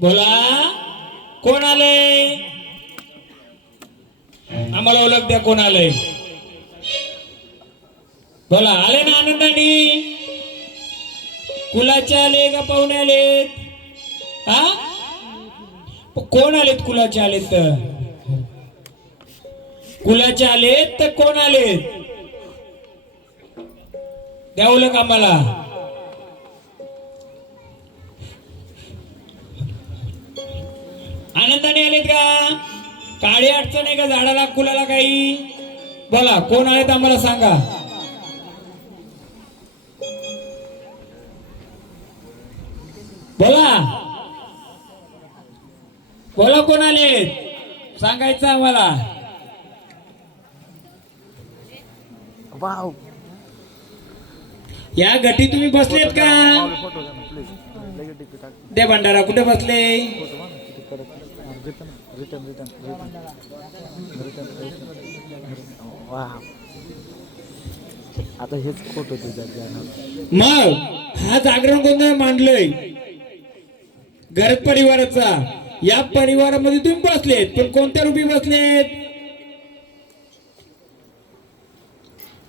बोला कोण आलंय? आम्हाला ओळख द्या कोण आलंय. बोला आले ना आनंदाने? कुलाचे आले का पाहुणे आलेत? हा कोण आलेत? कुलाचे आलेत तर कुलाचे आलेत तर कोण आलेत? द्या ओळख आम्हाला. आनंदाने आलेत का? काळी अडचण आहे का झाडाला कुलाला काही? बोला कोण आलेत आम्हाला सांगा. बोला बोला कोण आलेत सांगायचं आम्हाला. या गटी तुम्ही बसलेत का? दे भंडारा कुठे बसले? आता हेच फोटो मग हा जागरण गोंधळ मांडलोय गरज परिवाराचा. या परिवारामध्ये तुम्ही बसलेत पण कोणत्या रूपी बसलेत?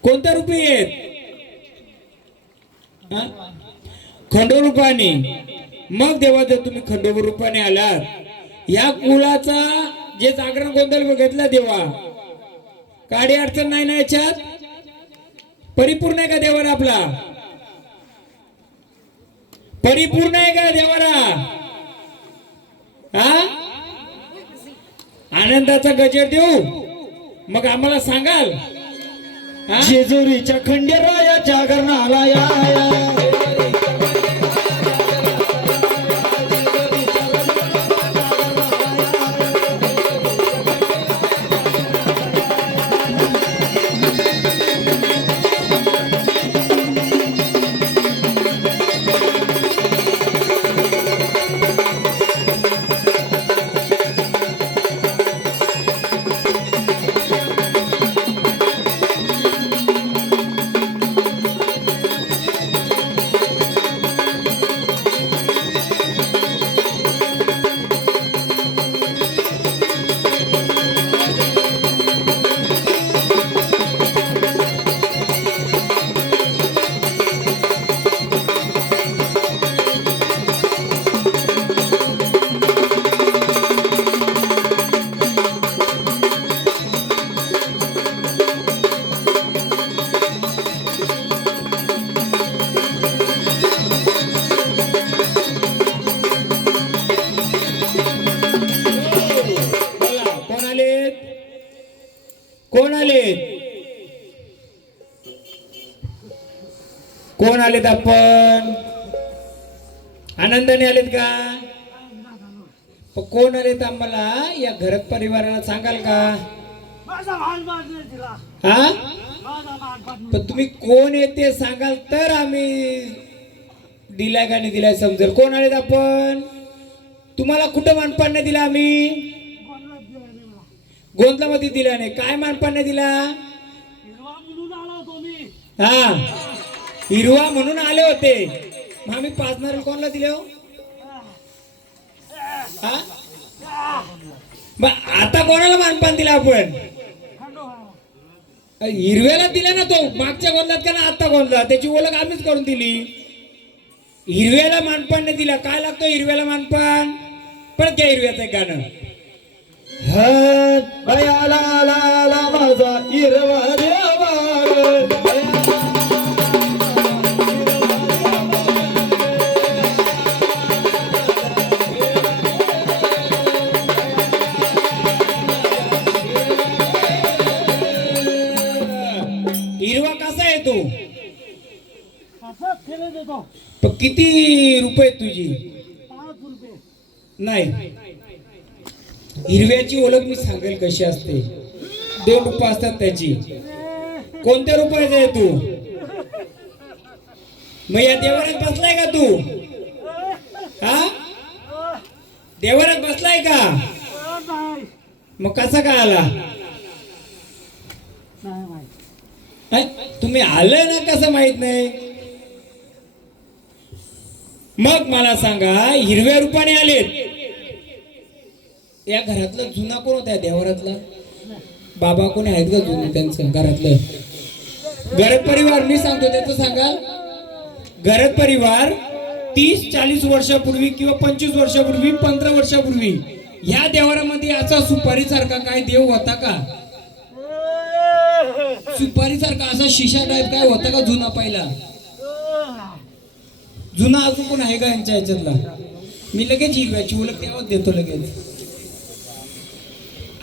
कोणत्या रूपी आहेत? खंडोबा रूपाने. मग देवा जर तुम्ही खंडोबा रूपाने आलात या कुलाचा जे जागरण गोंधळ बघितला देवा काडी अडचण नाही ना याच्यात? परिपूर्ण आहे का देवारा आपला? परिपूर्ण आहे का देवारा? हा आनंदाचा गजर देऊ मग आम्हाला सांगाल. जेजुरीच्या खंडेरायाच्या घरनाला या कोण आलेत? कोण आलेत? आपण आनंदाने आलेत का? कोण आलेत आम्हाला या घरात परिवाराला सांगाल का? हा पण तुम्ही कोण येते सांगाल तर आम्ही दिलाय का नाही दिलाय समजेल. कोण आलेत आपण? तुम्हाला कुठं मानपान नाही दिला आम्ही? गोंधळामध्ये दिला नाही. काय मानपान नाही दिला? हा, हिरवा म्हणून आले होते. मग आम्ही पाजणार कोणाला दिले हो? हा, मग आता कोणाला मानपान दिला आपण? हिरव्याला दिला ना. तो मागच्या गोंधळात का ना आता गोंधळात त्याची ओळख आम्हीच करून दिली. हिरव्याला मानपान नाही दिला. काय लागतो हिरव्याला मानपान? पण त्या हिरव्याचं गाणं बयाला आला माझा हिरवा देवा हिरवा कसा आहे तो? पण किती रुपये तुझी? नाही, हिरव्याची ओळख मी सांगेल कशी असते. 2 रुपये असतात त्याची. कोणत्या रुपयाचा आहे तू? मग या देवारात बसलाय का तू? हा, देवारात बसलाय का? मग कसा काय आला? तुम्ही आलं ना, कसं माहित नाही? मग मला सांगा, हिरव्या रूपाने आलेत. या घरातलं जुना कोण होता? देवारातला बाबा कोणी आहेत का जुने? त्यांचं घरातलं घरात परिवार मी सांगतो त्याचं सांगा. घरात परिवार 30-40 वर्षापूर्वी किंवा 25 वर्षापूर्वी 15 वर्षापूर्वी ह्या देवारामध्ये असा सुपारी सारखा काय देव होता का? सुपारी सारखा असा शिशा टाईप काय होता का जुना? पहिला जुना अजून कोण आहे का यांच्या ह्याच्यातला? मी लगेच हिरव्याची ओळख तेव्हाच देतो लगेच.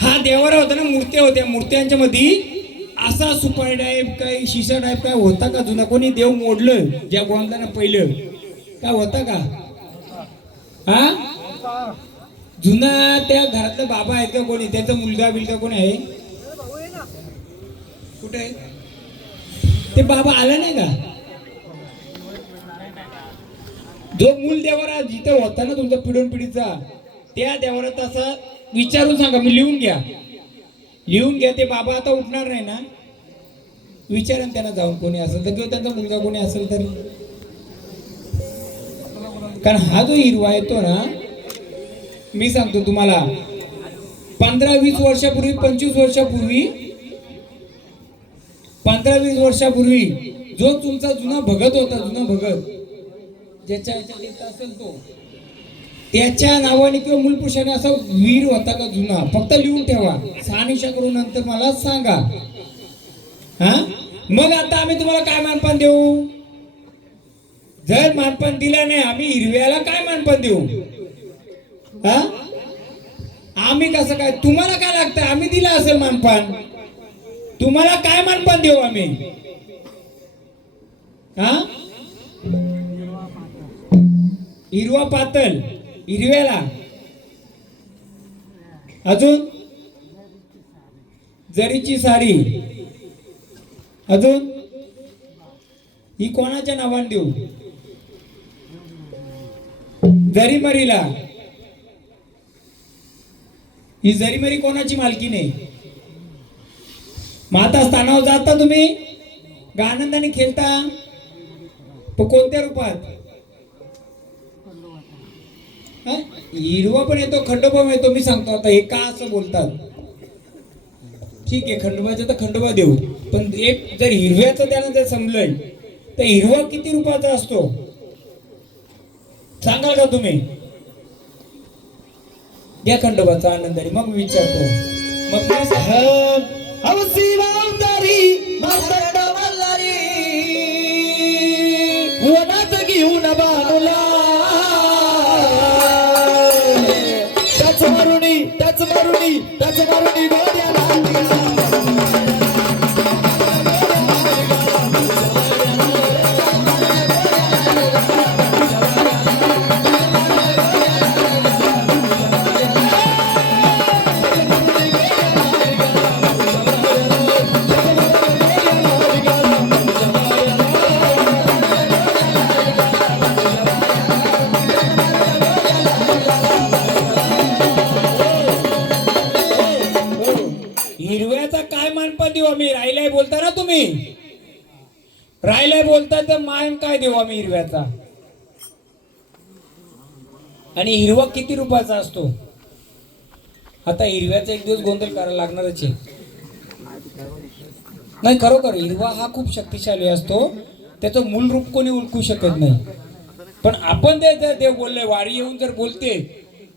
हा देवारा होता ना, मूर्त्या होत्या. मूर्त्यांच्या मध्ये असा सुपारी टाईप काय शिशा टाईप काय होता का जुना? कोणी देव मोडलं ज्या गोंधळानं पहिलं काय होता का? हा, जुना त्या घरातला बाबा आहेत का कोणी? त्याचा मुलगा बिलगा कोणी आहे? कुठे? ते बाबा आला नाही का? जो मूल देवारा जिथे होता ना तुमचा पिढून पिढीचा, त्या देवारात असा विचारून सांगा. मी लिहून घ्या, लिहून घ्या. ते बाबा आता उठणार नाही ना, विचारा त्यांना जाऊन कोणी असेल तर, किंवा त्यांचा मुलगा कोणी असेल तर. कारण हा जो हिरवा येतो ना, मी सांगतो तुम्हाला 15-20 वर्षापूर्वी 25 वर्षापूर्वी 15-20 वर्षापूर्वी जो तुमचा जुना भगत होता, जुना भगत ज्याच्या ह्याच्यात असेल तो, त्याच्या नावाने किंवा मूलपुरुषाने असा वीर होता का जुना? फक्त लिहून ठेवा, सहानिशा करून नंतर मला सांगा. हा, मग आता आम्ही तुम्हाला काय मानपान देऊ? जर मानपान दिला नाही, आम्ही हिरव्याला काय मानपान देऊ? हा, आम्ही कसं काय? तुम्हाला काय लागतं? आम्ही दिला असेल मानपान, तुम्हाला काय मानपान देऊ आम्ही? हा, हिरवा पातळ हिरव्याला. अजून जरीची साडी. अजून ही कोणाच्या नावाने देऊ? जरी मरीला. ही जरी मरी कोणाची मालकी नाही? माता स्थानावर जाता तुम्ही, आनंदाने खेळता, पण कोणत्या रूपात? हिरवा पण येतो, खंडोबा येतो. मी सांगतो आता हे का असं बोलतात. ठीक आहे, खंडोबाचं तर खंडोबा देऊ, पण एक जर हिरव्याचं त्यानं जर समजलंय तर हिरवा किती रुपयाचा असतो सांगाल का तुम्ही? घ्या खंडोबाचा आनंदाने, मग विचारतो. मग हौसी वावदारी मातंड मल्हारी वनात घेऊन बाणूला टच मारुनी गोड्याला राहिलाय बोलता तर मान काय देऊ आम्ही हिरव्याचा? आणि हिरवा किती रुपयाचा असतो? आता हिरव्याचा एक दिवस गोंधळ करायला लागणारच आहे. नाही, खरोखर हिरवा हा खूप शक्तिशाली असतो. त्याचं मूळ रूप कोणी ओळखू शकत नाही. पण आपण ते देव बोलले, वारी येऊन जर बोलते,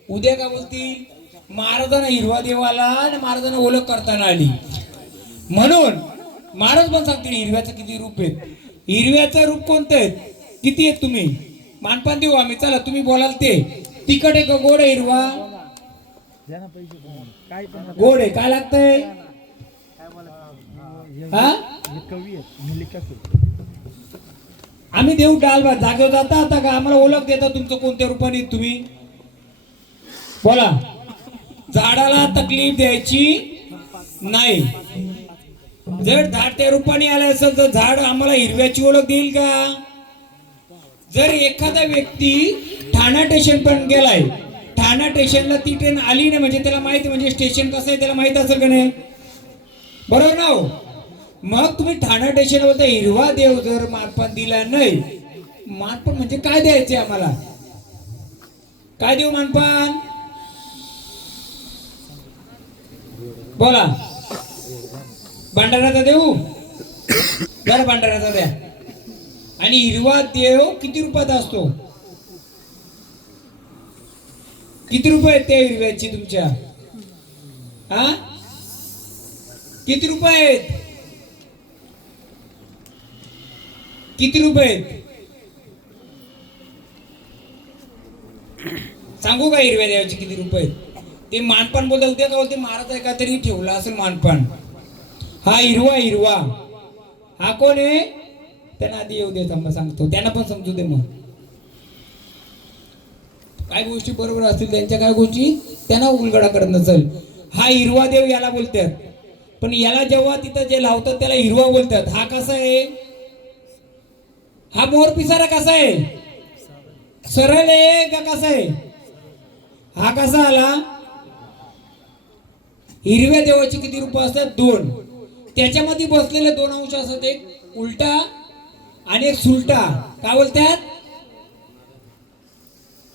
उद्या का बोलतील? महाराजांना हिरवा देव आला आणि महाराजांना ओळख करताना आली. म्हणून महाराज पण सांगतील हिरव्याचं किती रूप आहेत. हिरव्याचं रूप कोणतं आहे? किती आहेत तुम्ही? मानपान देऊ आम्ही. चला तुम्ही बोलाल ते. तिखट आहे का गोड आहे हिरवा? गोड आहे. काय लागतंय? हा, आम्ही देऊ डाल भात. जागेवर जाता आता का आम्हाला ओळख देता तुमचं कोणत्या रूपाने तुम्ही बोला. झाडाला तकलीफ द्यायची नाही. जर झाड त्या रूपाने आलं असेल तर झाड आम्हाला हिरव्याची ओळख देईल का? जर एखादा व्यक्ती ठाणा स्टेशन पण गेलाय, ठाणा स्टेशनला ती ट्रेन आली नाही म्हणजे त्याला माहिती, म्हणजे स्टेशन कसं आहे त्याला माहित असेल का नाही? बरोबर ना हो? मग तुम्ही ठाणा स्टेशन बोलता हिरवा देव जर मानपान दिला नाही, मानपान म्हणजे काय द्यायचे आम्हाला? काय देऊ मानपान? बोला. भांडाराचा देऊ? जरा भांडाराचा द्या. आणि हिरवा देव किती रुपयात असतो? किती रुपये आहेत त्या हिरव्याची तुमच्या? हा, किती रुपये आहेत? किती रुपये आहेत? सांगू का हिरव्या देवाचे किती रुपये आहेत? ते मानपान बोलता उद्या का बोलते महाराज आहे का तरी ठेवला असेल मानपान. हा हिरवा हिरवा हा कोण आहे? त्यांना आधी येऊ दे, थांबा सांगतो. त्यांना पण समजू दे. मग काय गोष्टी बरोबर असतील त्यांच्या, काय गोष्टी त्यांना उलगडा करत नसेल. हा हिरवा देव याला बोलतात. पण याला जेव्हा तिथं जे लावतात त्याला हिरवा बोलतात. हा कसा आहे? हा मोर पिसारा कसा आहे? सरळ आहे का कसा आहे? हा कसा आला? हिरव्या देवाचे किती रूप असतात? दोन. त्याच्यामध्ये बसलेले दोन अंश असतात, एक उलटा आणि एक सुलटा. काय बोलतात?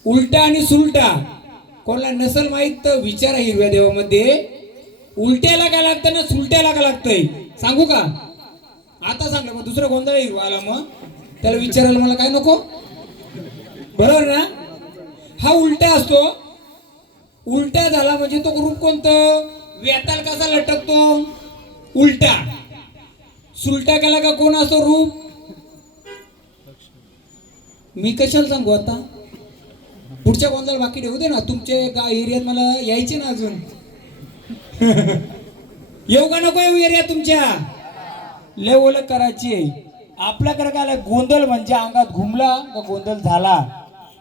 उलटा आणि सुलटा. कोणाला नसल माहित तर विचारा. हिरव्या देवामध्ये उलट्याला काय लागतं ना सुलट्याला काय लागतंय सांगू का? आता सांगलं. मग दुसरं गोंधळ हिरवा आला, मग त्याला विचारायला मला काय नको? बरोबर ना? हा उलटा असतो. उलटा झाला म्हणजे तो रूप कोणतं? वेताल कसा लटकतो? उलटा. सुलटा केला का कोण असतो रूप? मी कशाला सांगू आता? पुढच्या गोंधळ बाकी ठेवू दे ना. तुमच्या एरियात मला यायचे ना अजून. येऊ का नको येऊ एरियात तुमच्या? लय ओळख करायची आहे आपल्याकडे. काय गोंधळ म्हणजे अंगात घुमला का गोंधळ झाला.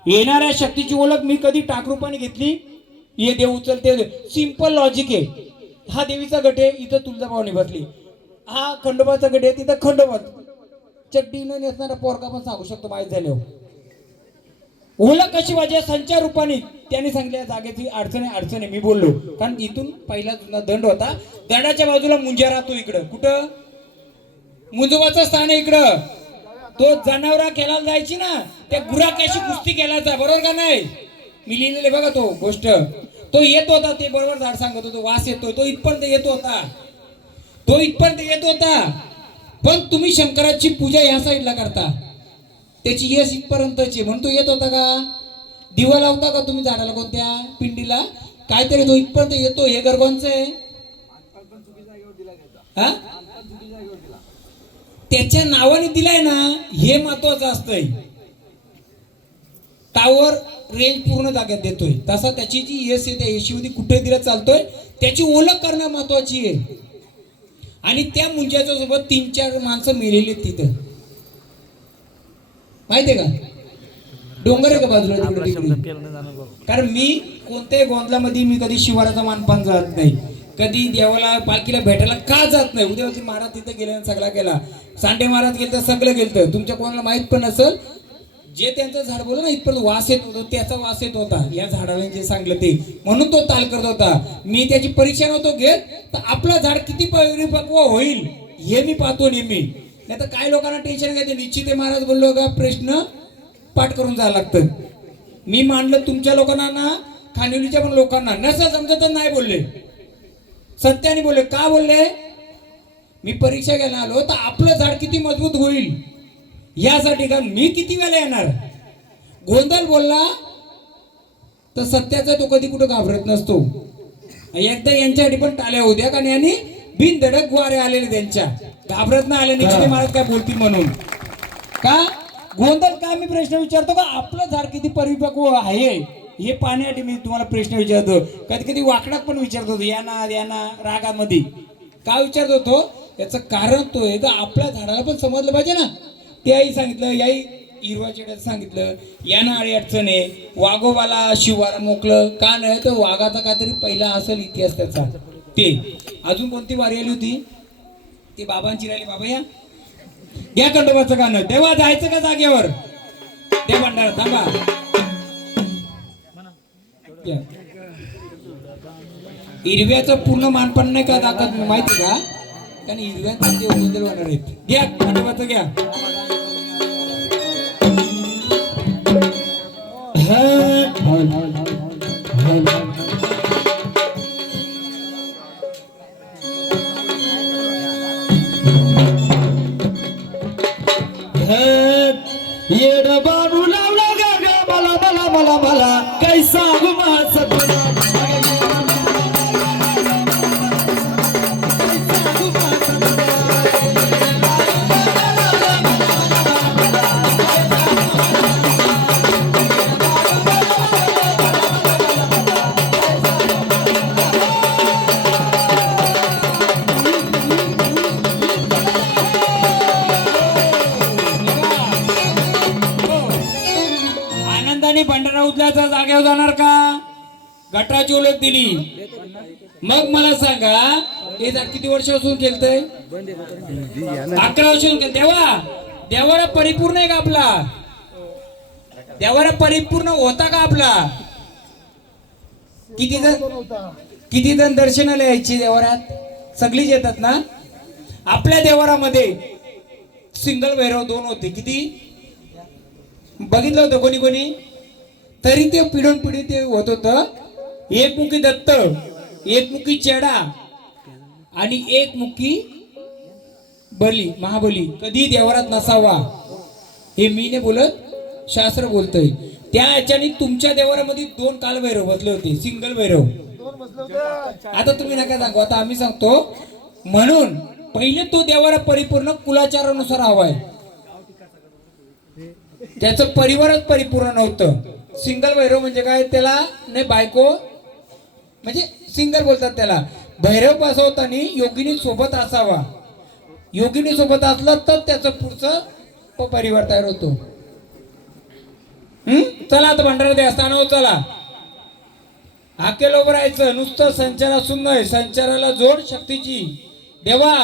येणाऱ्या शक्तीची ओळख मी कधी टाकरूपाने घेतली. हे देव उचलते, सिंपल लॉजिक आहे. हा देवीचा गट आहे, इथं तुळजाभवानी बसली. हा खंडोबाचा गट आहे, तिथं खंडोबा. चड्डी न नेसणारा पोरका पण सांगू शकतो माहीत झाल्यावर. ओळख कशी पाहिजे? संचार रूपाने. त्यांनी सांगितल्या जागेची अडचण आहे. मी बोललो कारण इथून पहिला जुना दंड होता. दंडाच्या बाजूला मुंजा राहतो. इकडं कुठं? मुंजोबाचं स्थान आहे इकडं. तो जनावरा खेळायला जायची ना, त्या गुराख्याशी कुस्ती केल्याचा. बरोबर का नाही? मी लिहिलेले बघा तो गोष्ट. तो येत होता, ते बरोबर झाड सांगत होतो. वास येतोय, तो इथपर्यंत येत होता. पण तुम्ही शंकराची पूजा या साईडला करता, त्याची यश इथपर्यंतची म्हणून तो येत होता का? दिवा लावता का तुम्ही झाडाला कोणत्या पिंडीला? काहीतरी तो इथपर्यंत येतो. हे घर कोणचं आहे? हा, त्याच्या नावाने दिलाय ना, हे महत्वाचं असतंय. टावर रेंज पूर्ण जाग्यात देतोय, तसा त्याची जी यश आहे त्या यशीमध्ये कुठे दिला चालतोय, त्याची ओळख करणं महत्वाची आहे. आणि त्या मुंजाच्या सोबत 3-4 माणसं मेलेली तिथं, माहितीये का? डोंगर आहे का बाजूला तिकडे? कारण मी कोणत्याही गोंधळामध्ये मी कधी शिवाराचा मानपान जात नाही, कधी देवाला पालखीला भेटायला का जात नाही. उद्यावरती महाराज तिथं गेले सगळा केला, सांडे महाराज गेलं तर सगळं गेलं. तुमच्या कोणाला माहित पण नसेल, जे त्यांचं झाड बोललं ना इथपर्यंत वास येत होता, त्याचा वास येत होता या झाडाला जे सांगलं ते, म्हणून तो ताल करत होता. मी त्याची परीक्षा नव्हतो घेत, तर आपला झाड किती परिपक्व होईल हे मी पाहतो नेहमी. नाही तर काय लोकांना टेन्शन घ्यायचं, निश्चित महाराज बोललो का प्रश्न पाठ करून जायला लागतं. मी मानलं तुमच्या लोकांना ना, खानिवलीच्या पण लोकांना नसं समजत नाही बोलले, सत्याने बोलले. का बोलले? मी परीक्षा घ्यायला आलो तर आपलं झाड किती मजबूत होईल यासाठी, कारण मी किती वेळा येणार. गोंधळ बोलला तर सत्याचा तो कधी कुठं घाबरत नसतो. एकदा यांच्यासाठी पण टाळ्या होत्या, कारण यांनी बिनधडक वारे आलेले त्यांच्या, घाबरत नाही आले. निश्चित महाराज काय बोलतील म्हणून का गोंधळ. का मी प्रश्न विचारतो का आपलं झाड किती परिपक्व आहे हे पाहण्यासाठी मी तुम्हाला प्रश्न विचारतो. कधी कधी वाकडात पण विचारत होतो, यांना रागामध्ये का विचारत होतो, याचं कारण तो आहे का आपल्या झाडाला पण समजलं पाहिजे ना. त्याही सांगितलं, याही हिरवा चेड्यात सांगितलं, यांना आडी अडचण आहे. वाघोबाला शिवाला मोकलं का नाही, तर वाघाचा काहीतरी पहिला असेल इतिहास त्याचा. ते अजून कोणती वारी आली होती, ते बाबांची राहिली. बाबा या घ्या खंडोबाचं गाणं. तेव्हा जायचं का जागेवर, ते भंडारा थांबा. हिरव्याचं पूर्ण मानपण नाही का दाखवत माहिती का, कारण हिरव्याचं ते गोंधळ होणार आहेत. घ्या खंडोबाचं घ्या. येड बाबू लावला गा मला मला मला मला काय सांगू माझं तुला. भंडारा उचलायचा जागेवर जाणार का, गटाची ओळख दिली. मग मला सांगा हे किती वर्षापासून केलतय, 11 वर्षापासून केलं. देवाला परिपूर्ण आहे का आपला, देवाला परिपूर्ण होता का आपला. किती जण दर्शनाला यायचे देवाऱ्यात, सगळीच येतात ना. आपल्या देवारामध्ये सिंगल भैरव 2 होते. किती बघितलं होतं कोणी कोणी, तरी ते पिढून पिढी ते होत होतं. एकमुखी दत्त, एकमुखी चेडा आणि एकमुखी बली, महाबली कधी देवरात नसावा हे मी नाही बोलत, शास्त्र बोलतय. त्या याच्याने तुमच्या देवारामध्ये 2 कालभैरव बसले होते, सिंगल भैरव. आता तुम्ही नका सांगू, आता आम्ही सांगतो. म्हणून पहिले तो देवारा परिपूर्ण कुलाचारानुसार हवाय, त्याचं परिवारच परिपूर्ण नव्हतं. सिंगल भैरव म्हणजे काय, त्याला नाही बायको, म्हणजे सिंगल बोलतात त्याला. भैरव बसवताना योगिनी सोबत असावा, योगिनी सोबत असला तर त्याचं पुढचं परिवार तयार होतो. चला आता भंडारा देवस्थानावर चला. हाकेल उभं राहायचं, नुसतं संचार असून नाही, संचाराला जोड शक्तीची. देवा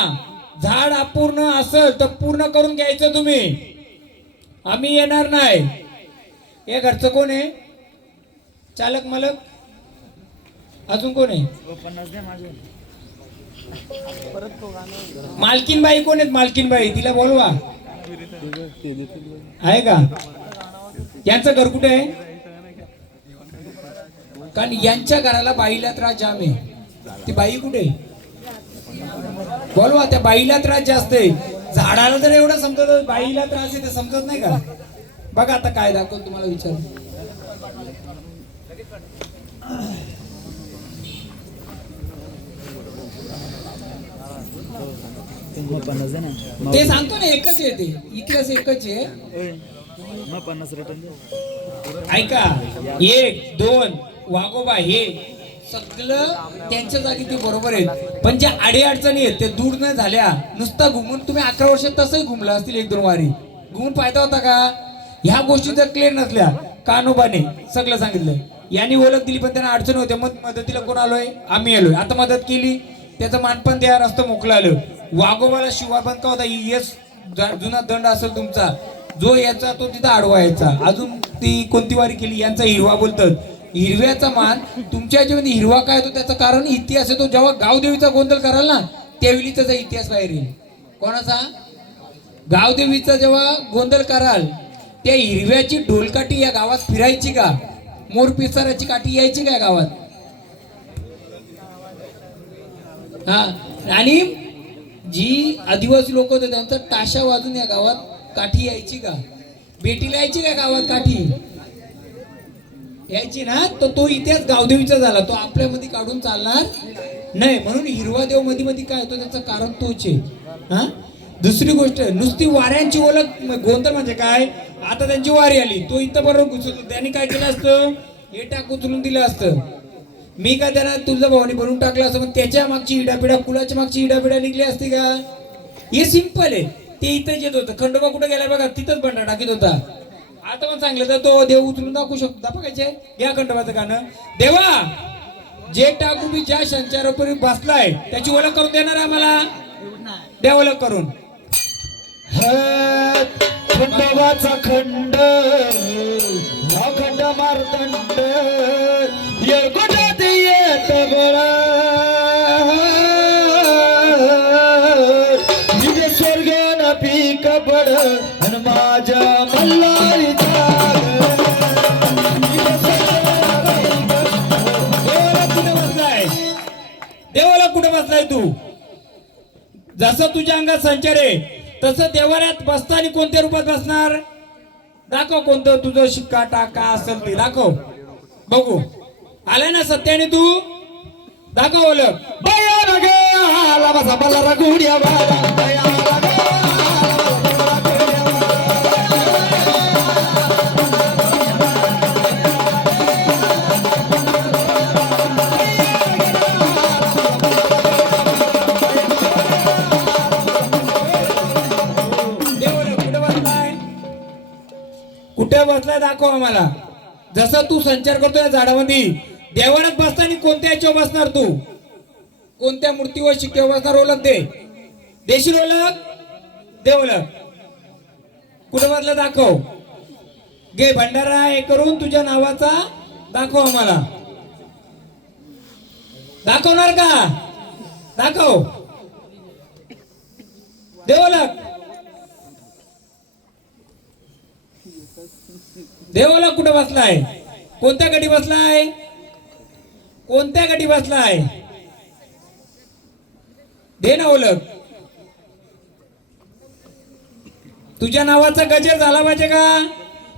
झाड अपूर्ण असेल तर पूर्ण करून घ्यायचं तुम्ही, आम्ही येणार नाही. या घरचं कोण आहे, चालक मालक, अजून कोण आहे, मालकीनबाई कोण आहेत, मालकीनबाई तिला बोलवा. आहे का, यांचं घर कुठे आहे, कारण यांच्या घराला बाईला त्रास जाम आहे. ती बाई कुठे, बोलवा. त्या बाईला त्रास जास्त आहे. झाडाला जर एवढं समजत, बाईला त्रास आहे ते समजत नाही का. बघा आता काय दाखव तुम्हाला विचार. ते सांगतो ना, एकच आहे ते, इतिहास एकच आहे. ऐका, 1 2 वाघोबा हे सगळं त्यांच्या जागी ते बरोबर आहेत, पण ज्या आडी अडचणी आहेत ते दूर न झाल्या. नुसतं घुमून तुम्ही 11 वर्षात तसंही घुमला असतील, 1-2 वारी घुमून फायदा होता का. ह्या गोष्टी जर क्लिअर नसल्या, कानोबाने सगळं सांगितलं, यांनी ओळख दिली पण त्यांना अडचण होते. मग मदतीला कोण आलोय, आम्ही आलोय. आता मदत केली, त्याचं मानपण द्या, रस्ता मोकळं आलं. वाघोबाला शिवाबंद का होता, यस जुना दंड असेल तुमचा, जो याचा तो तिथं आडवा यायचा. अजून ती कोणती वारी केली, यांचा हिरवा बोलतात. हिरव्याचा मान तुमच्या याच्यामध्ये हिरवा काय होतो, त्याचं कारण इतिहास येतो. जेव्हा गावदेवीचा गोंधळ कराल ना, त्यावेळी त्याचा इतिहास बाहेर येईल. कोणाचा, गावदेवीचा जेव्हा गोंधळ कराल त्या हिरव्याची ढोलकाठी या गावात फिरायची का? मोर पिसाराची काठी यायची का या गावात? हा, आणि जी आदिवासी लोक होते त्यांचा टाशा वाजून या गावात काठी यायची का? भेटीला यायची का गावात काठी यायची ना? तर तो इतिहास गावदेवीचा झाला, तो आपल्यामध्ये काढून चालणार नाही. म्हणून हिरवा देव मध्ये मध्ये काय होतो त्याचं कारण तोच आहे. हा, दुसरी गोष्ट नुसती वाऱ्यांची ओळख गोंधळ म्हणजे काय? आता त्यांची वारी आली, तो इथं बरोबर घुसतो, त्यांनी काय केलं असतं? हे टाक उचलून दिलं असतं. मी काय त्यांना तुझा भावानी बनवून टाकलं असतं, मग त्याच्या मागची इडापिडा, कुलाच्या मागची इडापिडा निघली असती का? हे सिंपल आहे. ते इथंच येत होतं. खंडोबा कुठं गेला बघा, तिथंच बंडा टाकीत होता. आता पण सांगलं तर तो देव उचलून दाखवू शकतो. दाखवायचे घ्या खंडोबाचं गाणं. देवा जे टाकू मी ज्या संचारापरी बसलाय त्याची ओळख करून देणार आम्हाला? द्या ओळख करून. खंडोबाचा खंड अखंड मारदंड येळकोटात येत बळा निज स्वर्गन पीक पड आणि माझ्या मल्हारीचा देवाला कुठे बसलाय तू? जसं तुझ्या अंगात संचार आहे तसं देवाऱ्यात बसताना कोणत्या रूपात बसणार? दाखव कोणतं तुझं शिक्का टाका असेल ते दाखव बघू. आलाय ना सत्याने तू? दाखव ओळख. बया ग आला बसा बल्ला गुडिया बाळा बया कुठे बसलाय दाखव आम्हाला. जसं तू संचार करतोय झाडामध्ये, देवाऱ्यात बसताना कोणत्या याच्यावर बसणार तू? कोणत्या मूर्तीवर शिक्क्यावर बसणार? ओळख दे. देशील ओळख? दे ओळख. कुठे बसला दाखव. घे भंडारा हे करून तुझ्या नावाचा दाखव आम्हाला. दाखवणार का? दाखव. दे ओळख. देवाला कुठे बसलाय? कोणत्या गडी बसलाय? कोणत्या गडी बसलाय? दे ना ओळख. तुझ्या नावाचा गजर झाला पाहिजे का?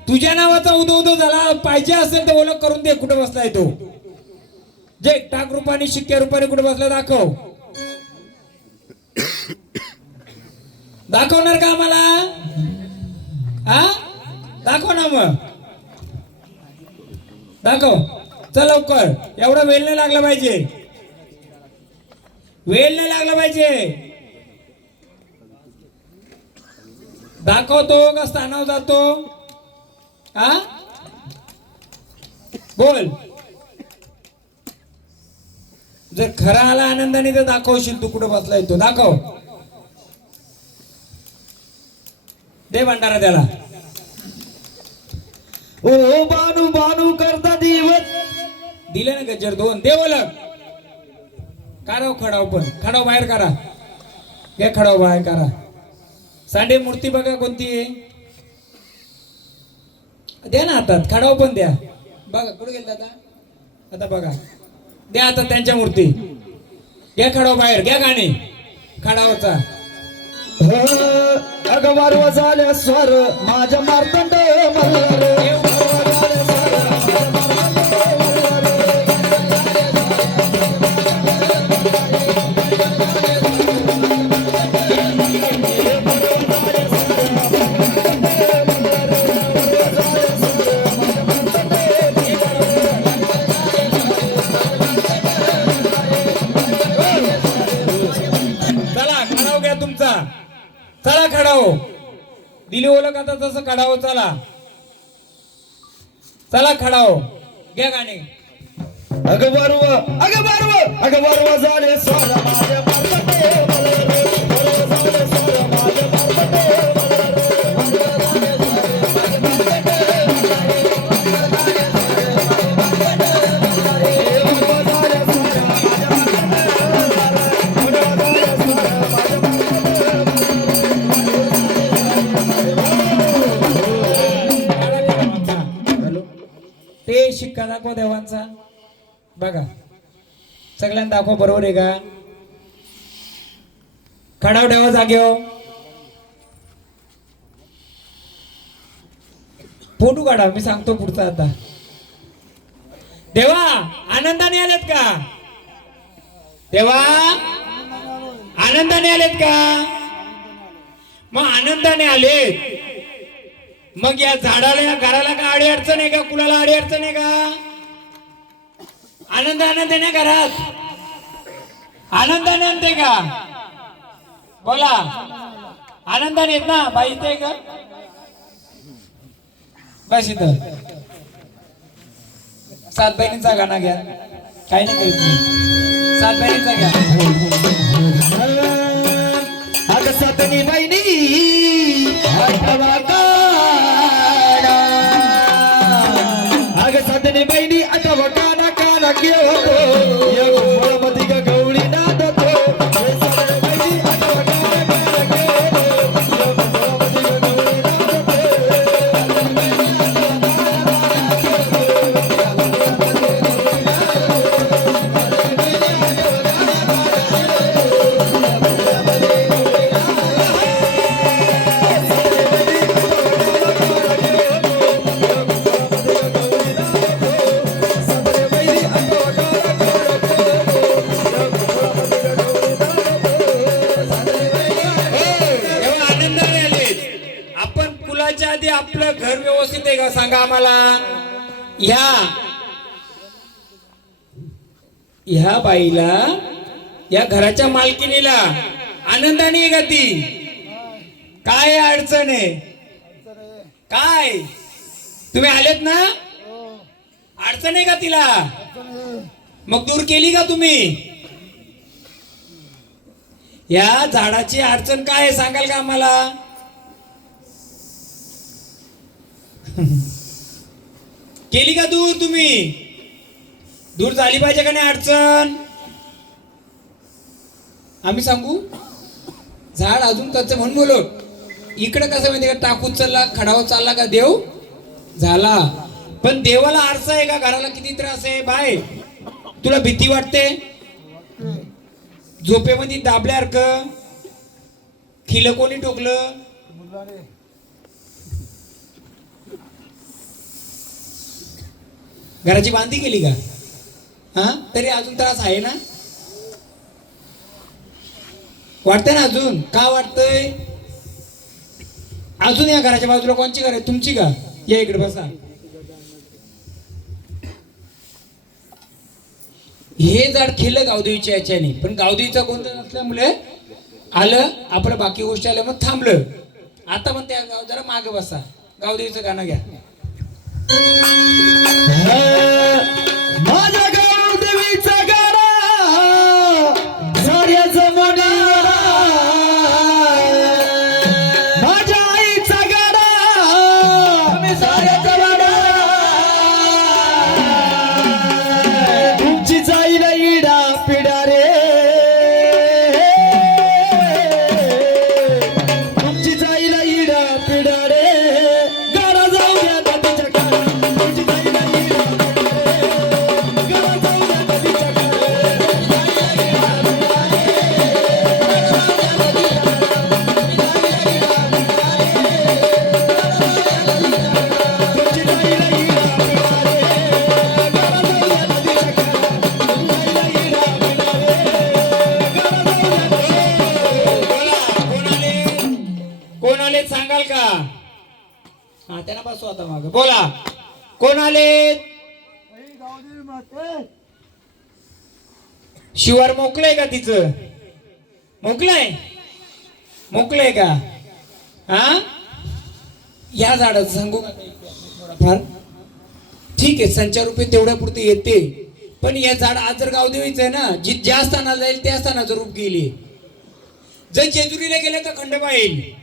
तुझ्या नावाचा उदो उदो झाला पाहिजे असेल तर ओळख करून दे. कुठे बसलाय तो? जे टाक रूपाने शिक्क्या रूपाने कुठे बसला दाखव. दाखवणार का आम्हाला? हा, दाखव ना मग. दाखव. चल लवकर. एवढा वेळ नाही लागला पाहिजे. वेळ नाही लागला पाहिजे. दाखवतो का स्थानावर जातो? हा, बोल. जर खरा आला आनंदाने तर दाखवशील तू कुठं बसलाय तो. दाखव. दे भंडारा त्याला. ओ बानू बानू करता दिवस दिले ना गजर दोन. दे ओळख. काढाव खडाव पण. खडाव बाहेर करा. घ्या खडाव बाहेर करा. सांडे मूर्ती बघा कोणती आहे? द्या ना हातात. खडाव पण द्या. बघा कुठे गेल दादा? आता बघा. द्या आता त्यांच्या मूर्ती. घ्या खडाव बाहेर. घ्या गाणे खडावचा. अगवार झाल्या स्वर माझ्या मारतंड मल्हार चला खडाव. दिली ओळख आता तसं खडाव. चला चला खडाव. घ्या गाणे. अगवार झाले स्वर माझ्या मारतंड शिक्का दाखवा देवांचा. बघा सगळ्यांना दाखवा, बरोबर आहे का? खडाव ठेवा जागेवर. फोटो काढा, मी सांगतो पुढचा आता. देवा आनंदाने आलेत का? देवा आनंदाने आलेत का? मग आनंदाने आलेत, मग या झाडाला या घराला का अडी अडचण आहे का? कुणाला अडी अडचण आहे का? आनंदाने ना घरात आनंदाने आणते का? बोला आनंदाने येत ना. बाई इथे का? बस इथं. सात बहिणींचा गाणं घ्या. काही नाही काही, सात बहिणींचा घ्या. अग सातनी बहिणी आठवा काना, अग सातनी बहिणी आठवा काना काना घेतो या गोळामध्ये ग गवळी नादतो. सातनी बहिणी आठवा काना काना घेतो या गोळामध्ये ग गवळी नादतो. तेव्हा आनंदाने आलेत. आपण कुलाच्या आधी आपलं घर व्यवस्थित आहे का सांगा आम्हाला. ह्या बाईला, या घराच्या मालकिनीला आनंदाने आहे का ती? काय अडचण आहे? काय तुम्ही आलेत ना? अडचण आहे का तिला? मग दूर केली का तुम्ही? या झाडाची अडचण काय आहे सांगाल का आम्हाला? केली का दूर तुम्ही? दूर झाली पाहिजे का नाही अडचण? आम्ही सांगू? झाड अजून त्याचं म्हणून बोलो. इकडे कसं माहिती का, टाकून चालला, खडावर चालला का देव झाला. पण देवाला आरसा आहे का? घराला किती त्रास आहे बाय. तुला भीती वाटते? झोपेमध्ये दाबल्यासारखं खिलं कोणी टोकलं? घराची बांधणी केली का? हा तरी अजून त्रास आहे ना? वाटतंय ना अजून? का वाटतंय? अजून या घराच्या बाजूला कोणची घर आहे? तुमची का? या इकडे बसा. हे झाड खेळलं गावदेवीच्या याच्याने, पण गावदेवीचा गोंधळ नसल्यामुळे आलं आपलं, बाकी गोष्टी आल्या मग थांबलं. आता पण त्या जरा मागे बसा. गावदेवीचं गाणं घ्या. माझ्या गावदेवीचा गाडा साऱ्या जमान्याला, माझ्या आईचा गाडा साऱ्या जमान्याला. तुमची जाईल इडा पिडा रे, तुमची जाईल इडा पिडा रे. गाडा जाऊ द्या नदीच्या काठी, तुमची जाईल इडा पिडा रे. गाडा जाऊ द्या नदीच्या कोण आले सांगाल का? हा त्यांना बसवा आता माग. बोला कोण आले? शिवार मोकलंय का तिचं? मोकलंय? मोकलंय का? हा या झाडाचं सांगू का थोडाफार? ठीक आहे, संचारूपे तेवढ्या पुरते येते. पण या झाड आज जर गावदेवीच आहे ना, ज्या स्थानाला जाईल त्या स्थानाचं रूप गेली. जर जेजुरीला गेलं तर खंडोबा येईल,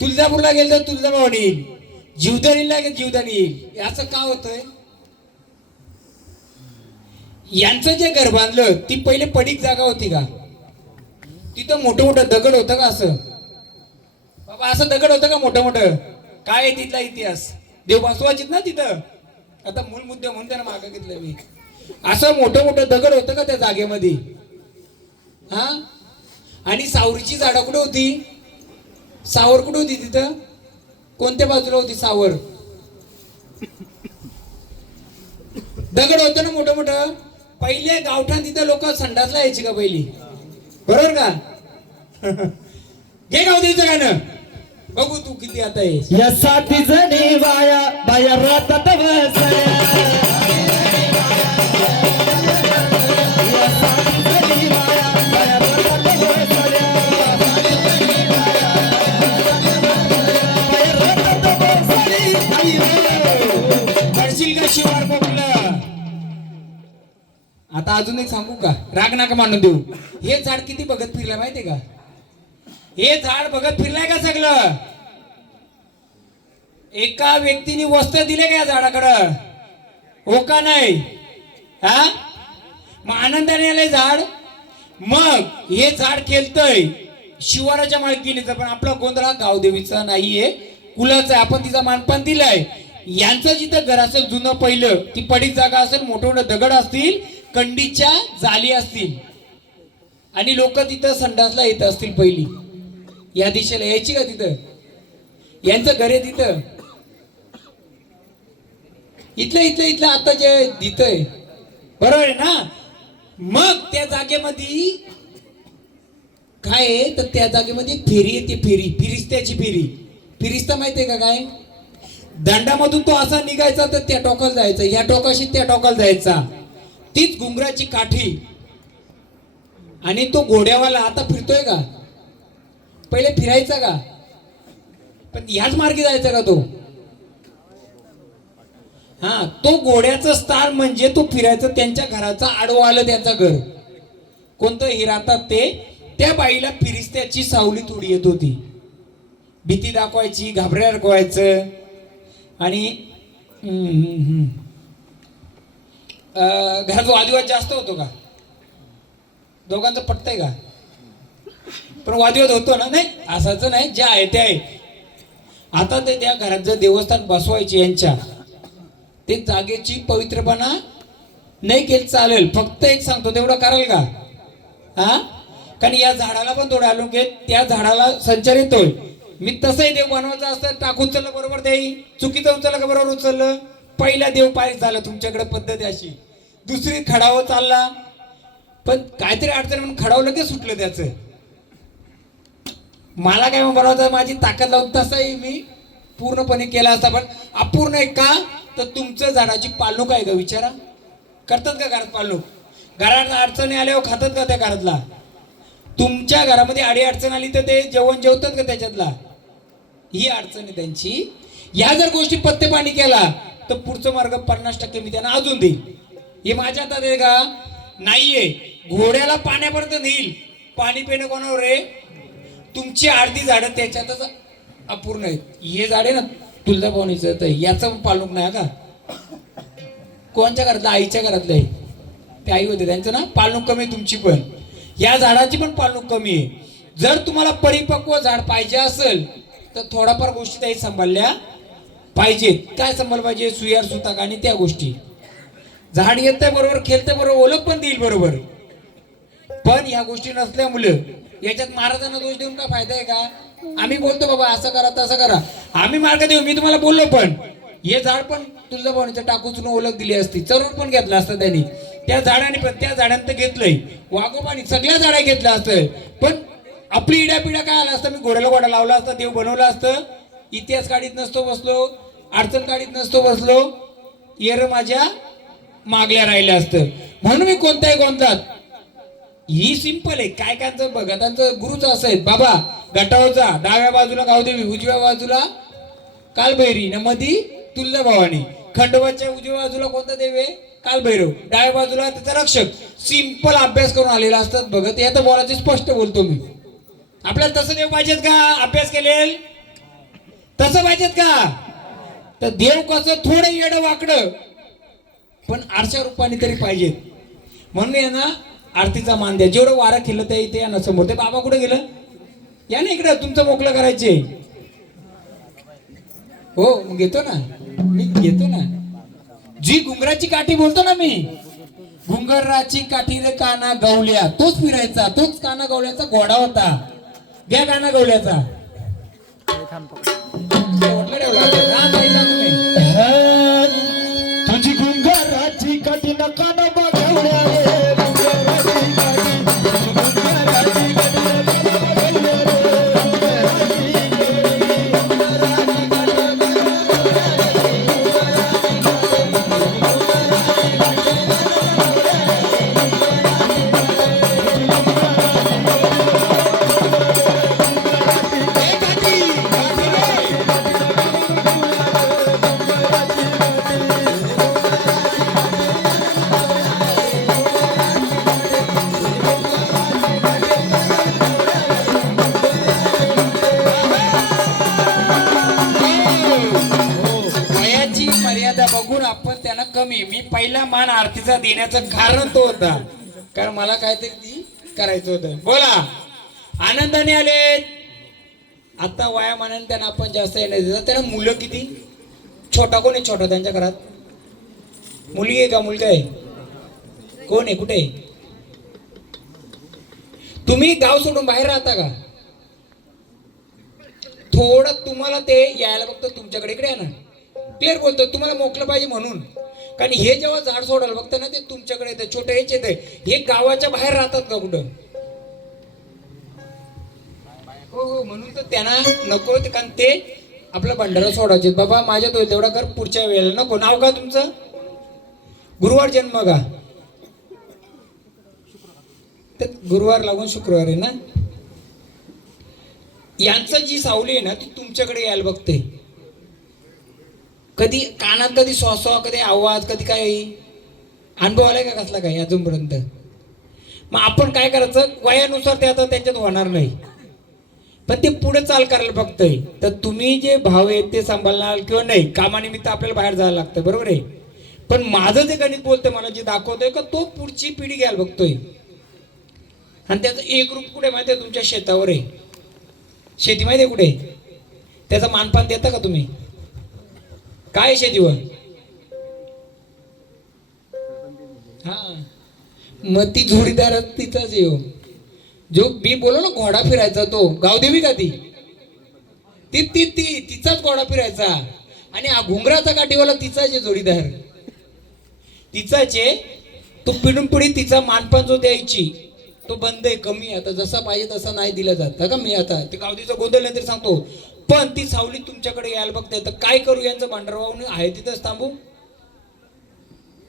तुळजापूरला गेलं तर तुळजाभवानी येईल, जीवदानीला गेलं जीवदानी येईल. याचं का होतंय? यांचं जे घर बांधलं ती पहिले पडीक जागा होती का? तिथं मोठं मोठं दगड होतं का? असं बाबा असं दगड होतं का मोठं मोठं? काय आहे तिथला इतिहास? देव बसवायचीत ना तिथं. आता मूळ मुद्दा म्हणून त्यांना मागं घेतलं मी. असं मोठं मोठं दगड होतं का त्या जागेमध्ये? हा, आणि सावरीची झाडं कुठे होती? सावर कुठे होती तिथं? कोणत्या बाजूला होती सावर? दगड होतं ना मोठं मोठं. पहिले गावठाण तिथं लोक संडासला यायची का पहिली? बरोबर का? घे गावदेवीचं गाणं बघू तू किती आता आहे. या साथी जणी बाया बाया रातात बसल्या. या साथी जणी बाया बाया रातात बसल्या. बाया रातात बसली. आई हो. करशील का शिवार बोललं? आता अजून एक सांगू का? राग नका मानून देऊ. हे झाड किती बघत फिरलाय माहितीये का? हे झाड बघत फिरलाय का सगळं? एका व्यक्तीने वस्त्र दिले का या झाडाकडं? हो का नाही? हा, मग आनंदाने आलंय झाड. मग हे झाड खेळतय शिवाराच्या मालकीनीचं, पण आपला गोंधळ हा गावदेवीचा नाहीये, कुलाचा आहे. आपण तिचा मानपान दिलाय. यांचं जिथं घर असेल जुनं पहिलं, ती पडीक जागा असेल, मोठे मोठे दगड असतील, कंडीच्या जाली असतील, आणि लोक तिथं संडासला येत असतील. पहिली या दिशेला यायची का? तिथं यांचं घर आहे तिथं. इथलं इथलं इथलं आता जे दितय बरोबर आहे ना? मग त्या जागेमध्ये काय आहे तर त्या जागेमध्ये फेरी येते. फेरी, फिरिस्त्याची फेरी. फिरिस्ता माहितीये का काय? दंडामधून तो असा निघायचा तर त्या टोकाला जायचा, या टोकाशी त्या टोकाला जायचा. तीच घुंगराची काठी. आणि तो घोड्यावाला आता फिरतोय का? पहिले फिरायचा का? पण ह्याच मार्गे जायचा का तो? हा, तो घोड्याचं स्थान म्हणजे तो फिरायचं. त्यांच्या घराचा आडवं आलं त्यांचं घर. कोणतं हे राहतात ते. त्या बाईला फिरिस्त्याची सावली थोडी येत होती. भीती दाखवायची, घाबऱ्या दाखवायचं. आणि घरात वादविवाद जास्त होतो का? दोघांचं पटतंय का? पण वादविवाद होतो ना? नाही असाच नाही, जे आहे ते आहे. आता ते त्या घरात जर देवस्थान बसवायचे यांच्या, ते जागेची पवित्रपणा नाही केली चालेल. फक्त एक सांगतो, तेवढं कराल का? हा, कारण या झाडाला पण थोडं आलो की त्या झाडाला संचार येतोय. मी तसंही देव बनवायचं असतं, टाकून उचललं बरोबर देई, चुकीचं उचललं का बरोबर उचललं? पहिला देव पायच झाला. तुमच्याकडे पद्धत अशी. दुसरी खडावं चालला, पण काहीतरी अडचण म्हणून खडावं लगेच सुटलं त्याचं. मला काय बनवायचं, माझी ताकद लावून तसंही मी पूर्णपणे केला असता, पण अपूर्ण आहे का? तर तुमचं झाडाची पालणूक आहे का? विचारा. करतात का घरात पालणूक? घरात अडचणी आल्यावर खातात का त्या घरातला? तुमच्या घरामध्ये आडी अडचण आली तर ते जेवण जेवतात का त्याच्यातला? ही अडचण आहे त्यांची. या जर गोष्टी पत्ते पाणी केला तर पुढचा मार्ग 50% मी त्यांना अजून देईल. हे माझ्या हातात आहे का? नाहीये. घोड्याला पाण्यापर्यंत नेईल. पाणी पिणं कोणावर आहे? तुमची अर्धी झाडं त्याच्यातच अपूर्ण आहेत. हे झाड आहे ना तुळजाभवानीचं, तर याचं पालणूक नाही का? कोणच्या घरातलं? आईच्या घरातलं आहे. ते आई होते त्यांचं ना, पालणूक कमी आहे तुमची पण. या झाडाची पण पालणूक कमी आहे. जर तुम्हाला परिपक्व झाड पाहिजे असेल तर थोडाफार गोष्टी काही सांभाळल्या पाहिजेत. काय सांभाळ पाहिजे? सुयार सुताक आणि त्या गोष्टी. झाड येतंय बरोबर, खेळतंय बरोबर, ओळख पण देईल बरोबर, पण या गोष्टी नसल्यामुळे याच्यात महाराजांना दोष देऊन काय फायदा आहे का? आम्ही बोलतो बाबा असं करा तसं करा, आम्ही मार्ग देऊ. मी तुम्हाला बोललो, पण हे झाड पण तुळजाभवानीचं टाकून ओळख दिली असती, चरून पण घेतलं असतं त्यांनी. त्या झाडाने पण त्या झाडांत घेतलंय, वाघोपाणी सगळ्या झाडा घेतलं असतं. पण आपली इडापिडा काय आला असतं? मी घोड्याला घोडा लावला असता, देव बनवलं असतं, इतिहास काढीत नसतो बसलो, अडचण काढीत नसतो बसलो, येर माझ्या मागल्या राहिल्या असतं. म्हणून मी कोणत्याही गोंधळात, ही सिंपल आहे. काय कायचं भगतांचं गुरुच असं आहे बाबा. गटावचा डाव्या बाजूला गावदेवी, उजव्या बाजूला कालभैरी, न मधी तुळजाभवानी. खंडोबाच्या उजव्या बाजूला कोणता देव आहे? कालभैरव. डाव्या बाजूला त्याचा रक्षक. सिंपल अभ्यास करून आलेला असतात भगत. हे तर बोलायचे स्पष्ट बोलतो मी. आपल्याला तसं देव पाहिजेत का? अभ्यास केलेल तसं पाहिजेत का? तर देव कसं थोडं येडं वाकडं पण आरशा रूपाने तरी पाहिजेत. म्हणून यांना आरतीचा मान द्या. जेवढं वारं केलं त्या इथे यांना समोर. ते बाबा कुठे गेलं? या ना इकडं, तुमचं मोकळं करायचे. हो घेतो ना, मी घेतो ना. जी घुंगराची काठी बोलतो ना मी, घुंगराची काठी रे काना गवल्या, तोच फिरायचा, तोच काना गवल्याचा घोडा होता. घ्या काना गवल्याचा. तुझी घुंगराची काठी नका न बघवल्या रे, घुंगराची काठी, तुझी घुंगराची काठी नका न बघवल्या वयाची मर्यादा बघून आपण त्यांना कमी, मी पहिला मान आरतीचा देण्याचं कारण तो होता, कारण मला काहीतरी ती करायचं होतं. बोला, आनंदाने आले. आता वयामानाने त्यांना आपण जास्त येण्यात देतो. त्यांना मुलं किती? छोटा कोण आहे? छोटा त्यांच्या घरात मुलगी आहे का मुलगा आहे? कोण आहे? कुठे आहे? तुम्ही गाव सोडून बाहेर राहता का? थोडं तुम्हाला ते यायला बघतं तुमच्याकडे, इकडे आहे ना, क्लिअर बोलतो, तुम्हाला मोकलं पाहिजे म्हणून. कारण हे जेव्हा झाड सोडायला बघतं ना, ते तुमच्याकडे येतं, छोटे हेच येते. हे गावाच्या बाहेर राहतात का कुठं? हो हो, म्हणून तर त्यांना नको, कारण ते आपला भंडारा सोडायचे. बाबा माझ्या तो तेवढा कर, पुढच्या वेळेला नको. नाव का तुमचं? गुरुवार जन्म का? तर गुरुवार लागून शुक्रवार आहे ना. यांचं जी सावली आहे ना, ती तुमच्याकडे यायला बघते. कधी कानात कधी सॉ कधी आवाज, कधी काय अनुभव आलाय का कसला काही अजूनपर्यंत? मग आपण काय करायचं, वयानुसार ते आता त्यांच्यात होणार नाही, पण ते पुढे चाल करायला बघतंय. तर तुम्ही जे भाव आहेत ते सांभाळणार किंवा नाही, कामानिमित्त आपल्याला बाहेर जायला लागतं, बरोबर आहे. पण माझं जे गणित बोलतंय, मला जे दाखवतोय का, तो पुढची पिढी घ्यायला बघतोय. आणि त्याचं एक रूप कुठे माहिती आहे? तुमच्या शेतावर आहे. शेती माहिती आहे कुठे? त्याचा मानपान देता का तुम्ही? काय शेतीवर? हा, मग ती जोडीदार तिचाच येऊ, जो मी बोलो ना घोडा फिरायचा, तो गावदेवी का ती ती ती ती तिचाच घोडा फिरायचा. आणि हा घुंगराचा काठीवाला तिचाच आहे जोडीदार, तिचाच आहे. तो पिढून पिढी तिचा मानपान जो द्यायची तो बंद आहे, कमी. आता जसा पाहिजे तसा नाही दिला जात का. मी आता ते गावदीचा गोंधळ नाही तरी सांगतो, पण ती सावली तुमच्याकडे यायला बघते. तर काय करू, यांचं भांडार वाहून आहे तिथंच थांबू?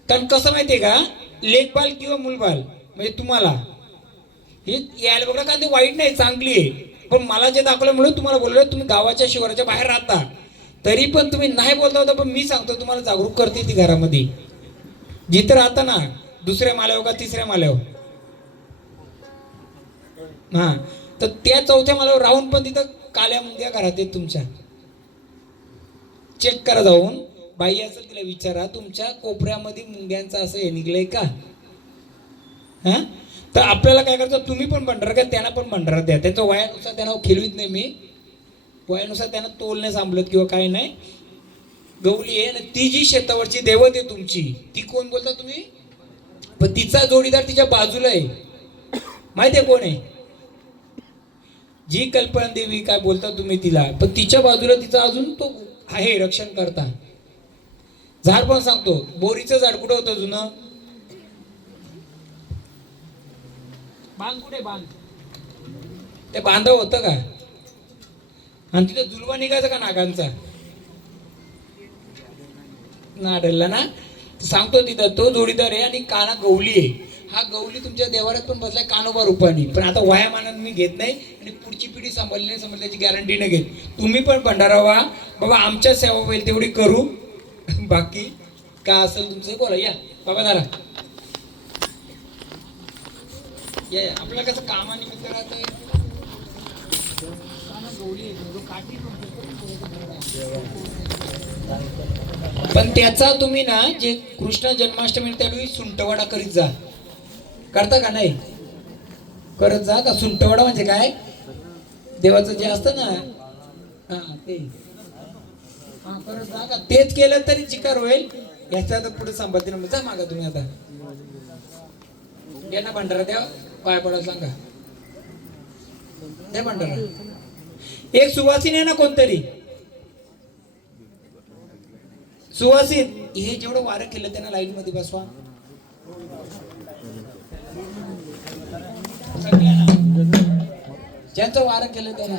कारण कसं माहितीये का, लेखबाल किंवा मुलबाल म्हणजे तुम्हाला हे यायला बघा, कारण ते वाईट नाही, चांगली आहे. पण मला जे दाखवल्यामुळे तुम्हाला बोललो, तुम्ही गावाच्या शिवाराच्या बाहेर राहता तरी पण तुम्ही नाही बोलता होता. पण मी सांगतो तुम्हाला, जागरूक करते ती घरामध्ये. जिथं राहता ना, दुसऱ्या माल्यावर का तिसऱ्या माल्यावर, हा, तर त्या चौथ्या माल्यावर राहून पण तिथं काल्या मुंग्या घरात आहेत तुमच्या. चेक करा जाऊन, बाई असेल तिला विचारा, तुमच्या कोपऱ्यामध्ये मुंग्यांचं असं हे निघलंय का? हा, तर आपल्याला काय करायचं, तुम्ही पण भंडारा द्या, त्यांना पण भंडारा द्या. त्यांचं वयानुसार त्यांना खेळवीत नाही मी, वयानुसार त्यांना तोल नाही सांभळत किंवा काय नाही. गौली आहे ना, ती जी शेतावरची दैवत आहे तुमची, ती कोण बोलता तुम्ही? पण तिचा जोडीदार तिच्या बाजूला आहे, माहितीये कोण आहे? जी कल्पना देवी काय बोलता तुम्ही तिला, पण तिच्या बाजूला तिचा अजून तो आहे रक्षण करता. झाड पण सांगतो, बोरीचं झाड कुठं होतं जुनं? बांध कुठे? बांध ते बांधव होतं का? आणि तिथं जुलवा निघायचा का नागांचा? नाडला ना, सांगतो तिथं तो जोडीदार आहे. आणि काना गवली आहे. हा गवली तुमच्या देवाऱ्यात पण बसलाय कानोबा रूपाने. पण आता वयामानाने मी घेत नाही, आणि पुढची पिढी सांभाळली नाही समज त्याची गॅरंटी नाही घेत. तुम्ही पण भंडारा व्हा बाबा, आमच्या सेवा होईल तेवढी करू, बाकी का असेल तुमचं बोला. या बाबा दारा या, आपल्याला कसं कामानिमित्त राहतंय. पण त्याचा तुम्ही ना, जे कृष्ण जन्माष्टमी त्यावेळी सुंटवाडा करीत जा. करता का नाही? करत जा का? सुंटवाडा म्हणजे काय? देवाचं जे असतं ना, हा ते हा, परत जागा. तेच केलं तरी चिकार होईल. याच्या आता पुढे संपत्ती नंबर जा मागा तुम्ही आता. घे ना भंडारा द्या, पाय पडा सांगा. द्या भंडारा. एक सुवासीन आहे ना कोणतरी, सुवासित. हे जेवढं वारं केलं त्यांना लाईन मध्ये बसवा. सगळ्यांना ज्यांचं वारं केलं त्यांना